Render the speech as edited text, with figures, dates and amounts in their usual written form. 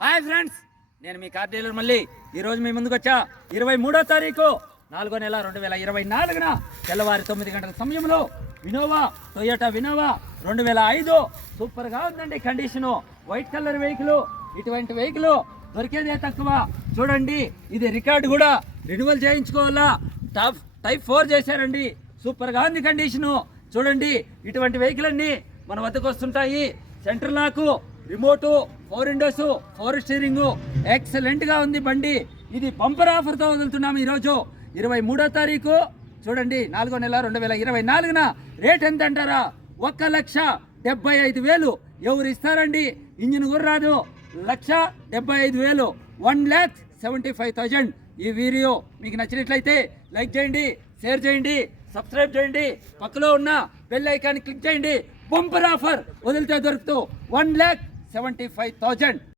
Hi friends, నేను మీ car dealer మళ్ళీ ఈరోజు మీ ముందుకు వచ్చా. 23వ తారీఖు 4వ నెల 2024న తెల్లవారి 9 గంటల సమయంలో టొయోటా వినోవా 2005 సూపర్గా ఉందండి కండిషను. White colour vehicle. ఇటువంటి వెహికల్ దొరికేదే తక్కువ. చూడండి, ఇది రికార్డు కూడా రెన్యువల్ చేయించుకోవాలా. టైప్ 4 చేశారండి. సూపర్గా ఉంది కండిషను. చూడండి, ఇటువంటి వెహికల్ అన్ని మన వద్దకు వస్తుంటాయి. సెంటర్ లాకు, రిమోటు, 4 విండోస్, 4 స్టీరింగ్ ఎక్సలెంట్గా ఉంది బండి. ఇది బంపర్ ఆఫర్తో వదులుతున్నాము ఈరోజు 23వ తారీఖు. చూడండి, 4వ నెల 2024న రేట్ ఎంత అంటారా? 1,75,000. ఎవరు ఇస్తారండి? ఇంజిన్ కూడా రాదు. 1,75,000, 1,75,000. ఈ వీడియో మీకు నచ్చినట్లయితే లైక్ చేయండి, షేర్ చేయండి, సబ్స్క్రైబ్ చేయండి, పక్కలో ఉన్న బెల్ ఐకాన్ క్లిక్ చేయండి. బంపర్ ఆఫర్ వదిలితే దొరుకుతూ 1,75,000.